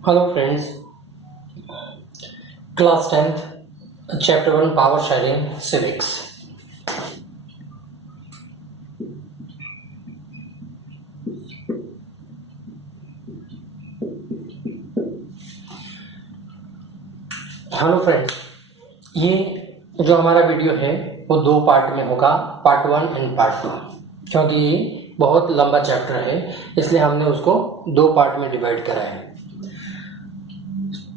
Hello friends, class 10th, chapter 1 power sharing civics. Hello friends, ये जो हमारा video है वो दो पार्ट में होगा, पार्ट 1 एंड पार्ट 2, क्योंकि ये बहुत लंबा चैप्टर है इसलिए हमने उसको दो पार्ट में डिवाइड करा है।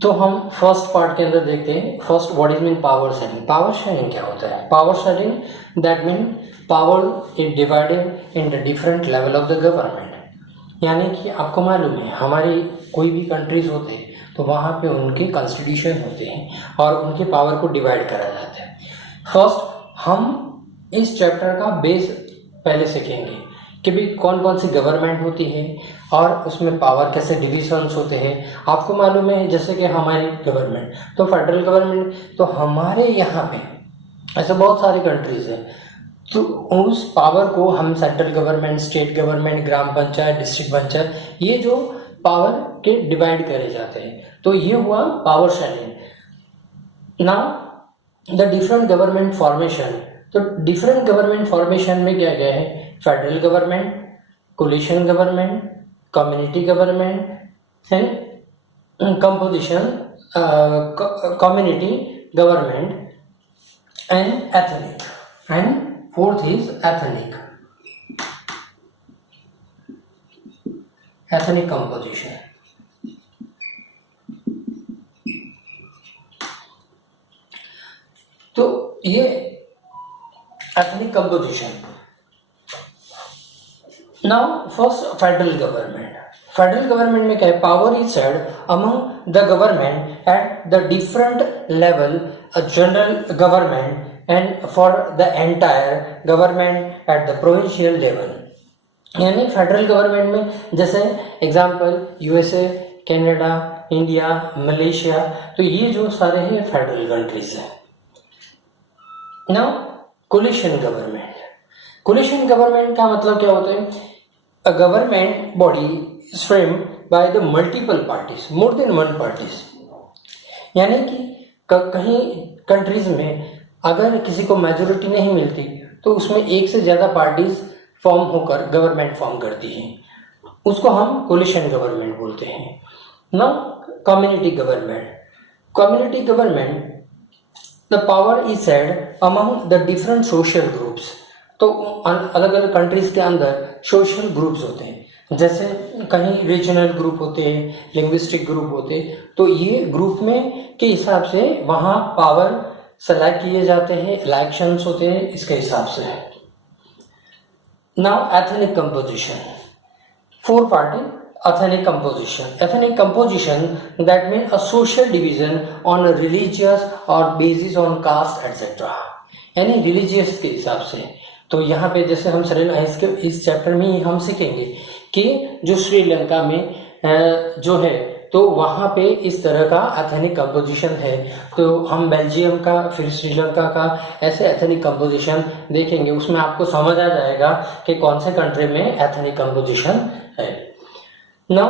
तो हम फर्स्ट पार्ट के अंदर देखते हैं। First, what is mean power sharing. Power sharing क्या होता है? Power sharing that mean power is divided in the different level of the government. यानी कि आपको मालूम है हमारी कोई भी कंट्रीज होते हैं तो वहाँ पे उनके कॉन्स्टिट्यूशन होते हैं और उनके पावर को डिवाइड करा जाता है। फर्स्ट हम इस चैप्टर का बेस पहले सीखेंगे कि भी कौन कौन सी गवर्नमेंट होती है और उसमें पावर कैसे डिविजन्स होते हैं। आपको मालूम है जैसे कि हमारी गवर्नमेंट तो फेडरल गवर्नमेंट, तो हमारे यहाँ पे ऐसे बहुत सारे कंट्रीज हैं तो उस पावर को हम सेंट्रल गवर्नमेंट, स्टेट गवर्नमेंट, ग्राम पंचायत, डिस्ट्रिक्ट पंचायत, ये जो पावर के डिवाइड करे जाते हैं। तो ये हुआ power sharing. Now the different government formation. तो डिफरेंट गवर्नमेंट फॉर्मेशन में क्या क्या है? Federal government, coalition government, community government and composition, community government and ethnic, and fourth is ethnic composition. तो ये ethnic composition. Now first federal government. Federal government में क्या है? Power is shared among the government at the different level, general government and for the entire government at the provincial level। यानी federal government में जैसे example USA, Canada, India, Malaysia, तो ये जो सारे हैं फेडरल कंट्रीज हैं। Now coalition government. Coalition government का मतलब क्या होता है? A government body is framed by the multiple parties, more than one parties. यानी कि कहीं कंट्रीज में अगर किसी को मेजोरिटी नहीं मिलती तो उसमें एक से ज़्यादा पार्टीज फॉर्म होकर गवर्नमेंट फॉर्म करती हैं, उसको हम कोलिशन गवर्नमेंट बोलते हैं। ना community government. Community government the power is shared among the different social groups. तो अलग अलग कंट्रीज के अंदर सोशल ग्रुप्स होते हैं, जैसे कहीं रीजनल ग्रुप होते हैं, लिंग्विस्टिक ग्रुप होते हैं, तो ये ग्रुप में के हिसाब से वहाँ पावर सेलेक्ट किए जाते हैं, इलेक्शंस होते हैं इसके हिसाब से। Now ethnic composition, four part ethnic composition. Ethnic composition that mean a social division on religious और बेसिस ऑन कास्ट एटसेट्रा, यानी रिलीजियस के हिसाब से। तो यहाँ पे जैसे हम श्रीलंका, इस चैप्टर में ही हम सीखेंगे कि जो श्रीलंका में जो है तो वहाँ पे इस तरह का एथनिक कंपोजिशन है। तो हम बेल्जियम का, फिर श्रीलंका का, ऐसे एथनिक कंपोजिशन देखेंगे, उसमें आपको समझ आ जाएगा कि कौन से कंट्री में एथनिक कंपोजिशन है। Now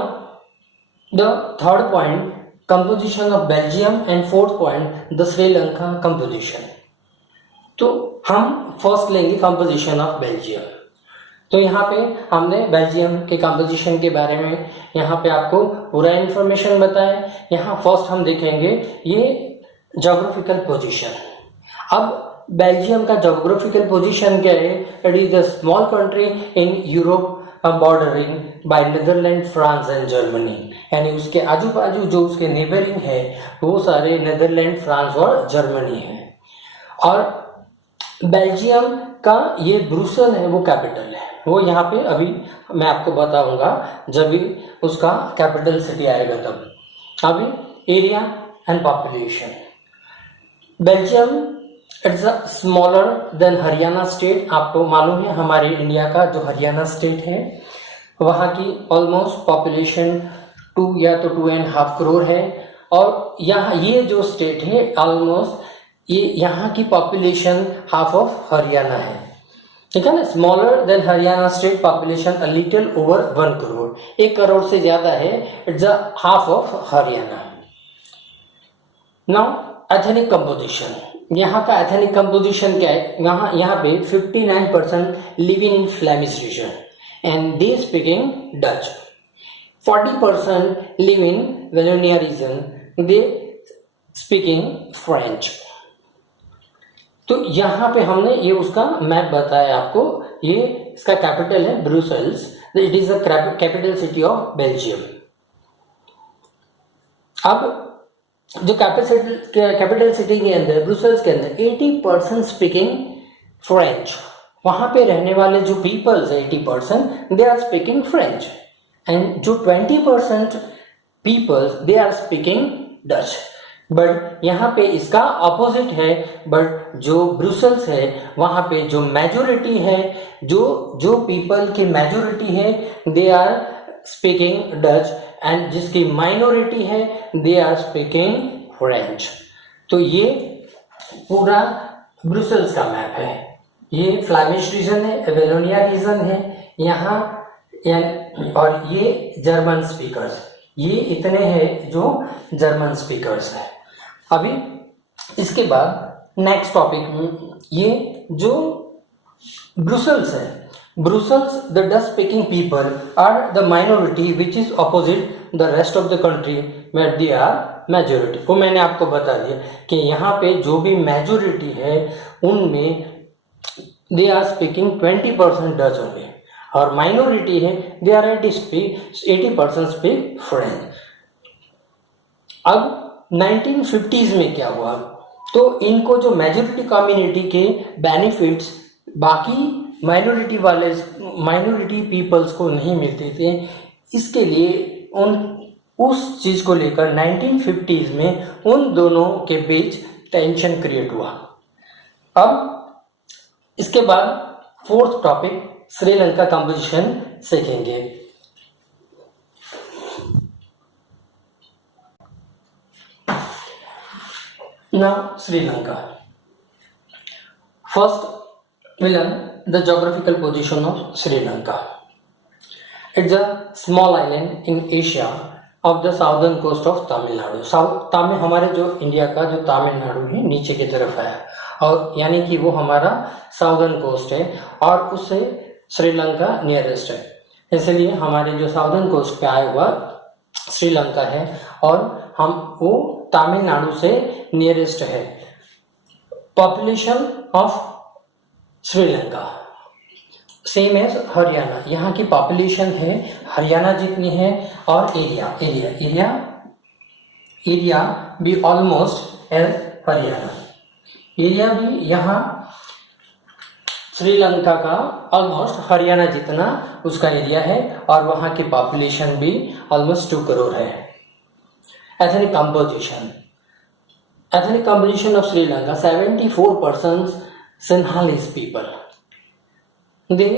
the third point, composition of Belgium, and fourth point the Sri Lanka composition. तो हम फर्स्ट लेंगे कंपोजिशन ऑफ बेल्जियम। तो यहाँ पे हमने बेल्जियम के कंपोजिशन के बारे में यहाँ पे आपको पूरा इन्फॉर्मेशन बताया। यहाँ फर्स्ट हम देखेंगे ये ज्योग्राफिकल पोजीशन। अब बेल्जियम का ज्योग्राफिकल पोजीशन क्या है? It is the small country in Europe bordering by Netherland, France and Germany. यानी उसके आजू बाजू जो उसके नेबरिंग है वो सारे नीदरलैंड, फ्रांस और जर्मनी है। और बेल्जियम का ये ब्रुसेल है, वो कैपिटल है। वो यहाँ पे अभी मैं आपको बताऊंगा जब भी उसका कैपिटल सिटी आएगा तब। अभी area and population, Belgium it's a smaller than Haryana state. आपको मालूम है हमारे इंडिया का जो हरियाणा स्टेट है वहाँ की ऑलमोस्ट पॉपुलेशन 2 या तो 2.5 करोड़ है। और यहाँ ये जो स्टेट है ऑलमोस्ट ये यहाँ की पॉपुलेशन हाफ ऑफ हरियाणा है। ठीक है ना, smaller than Haryana state population a little over 1 crore, 1 crore से ज्यादा है, it's a half of Haryana. Now ethnic composition, यहाँ का एथनिक कंपोजिशन क्या है, यहाँ पे 59% living in Flemish region and they speaking Dutch, 40% live in Wallonia region, they speaking French. तो यहाँ पे हमने ये उसका मैप बताया आपको, ये इसका कैपिटल है Brussels, it is the capital city of Belgium. अब जो कैपिटल सिटी के अंदर, ब्रुसेल्स के अंदर 80% स्पीकिंग फ्रेंच, वहां पे रहने वाले जो पीपल्स है 80% they are speaking French, and जो 20% peoples they are speaking Dutch. But यहाँ पे इसका ऑपोजिट है, बट जो ब्रुसेल्स है वहां पे जो मेजोरिटी है, जो पीपल की मेजोरिटी है they are speaking Dutch, and जिसकी माइनॉरिटी है दे आर स्पीकिंग फ्रेंच। तो ये पूरा ब्रुसेल्स का मैप है, ये फ्लेमिश रीजन है, वेलोनिया रीजन है यहाँ, और ये जर्मन स्पीकर्स, ये इतने हैं जो जर्मन स्पीकर्स है। अभी इसके बाद नेक्स्ट टॉपिक, ये जो ब्रुसेल्स है, Brussels the Dutch speaking people are the minority which is opposite the rest of the country where they are majority. वो मैंने आपको बता दिया कि यहाँ पे जो भी मेजोरिटी है उनमें they are speaking 20% Dutch only, और माइनॉरिटी है दे आर 80% स्पीक फ्रेंच। अब 1950s में क्या हुआ, तो इनको जो मेजोरिटी कम्युनिटी के बेनिफिट्स बाकी माइनॉरिटी पीपल्स को नहीं मिलते थे, इसके लिए उस चीज को लेकर 1950s में उन दोनों के बीच टेंशन क्रिएट हुआ। अब इसके बाद फोर्थ टॉपिक श्रीलंका कंपोजिशन सीखेंगे। Now Sri Lanka. First, we learn the geographical position of Sri Lanka. It's a small island in Asia of the southern coast of Tamil Nadu. हमारे जो इंडिया का जो तमिलनाडु है नीचे की तरफ है, और यानी कि वो हमारा साउदर्न कोस्ट है, और उससे श्रीलंका नियरेस्ट है, इसलिए हमारे जो साउदर्न कोस्ट पे आया हुआ श्रीलंका है, और हम वो तमिलनाडु से नियरेस्ट है। Population of Sri Lanka same as Haryana, यहाँ की पॉपुलेशन है हरियाणा जितनी है, और एरिया भी ऑलमोस्ट एज हरियाणा, एरिया भी यहाँ श्रीलंका का ऑलमोस्ट हरियाणा जितना उसका एरिया है, और वहाँ की पॉपुलेशन भी ऑलमोस्ट 2 करोड़ है। Ethnic composition of Sri Lanka, 74% Sinhalese people. They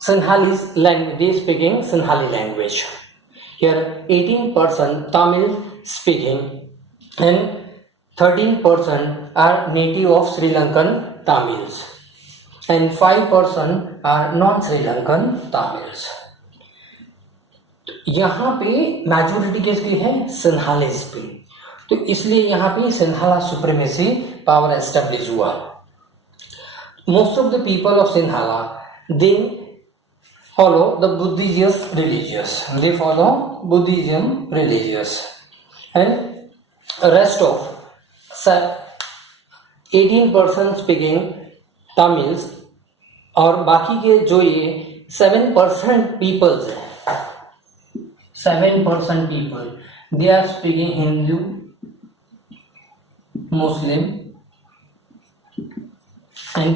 speaking Sinhali language. Here 18% Tamil speaking, and 13% are native of Sri Lankan Tamils, and 5% are non-Sri Lankan Tamils. यहाँ पे मेजोरिटी किसकी है, सिन्हालीज पे, तो इसलिए यहाँ पे सिन्हाला सुप्रीमेसी पावर एस्टेब्लिश हुआ। Most of the people of Sinhala they follow the Buddhism religious, and rest of 18% speaking Tamils, और बाकी के जो ये 7% पीपल्स है, 7% people they are speaking Hindu, Muslim and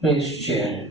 Christian.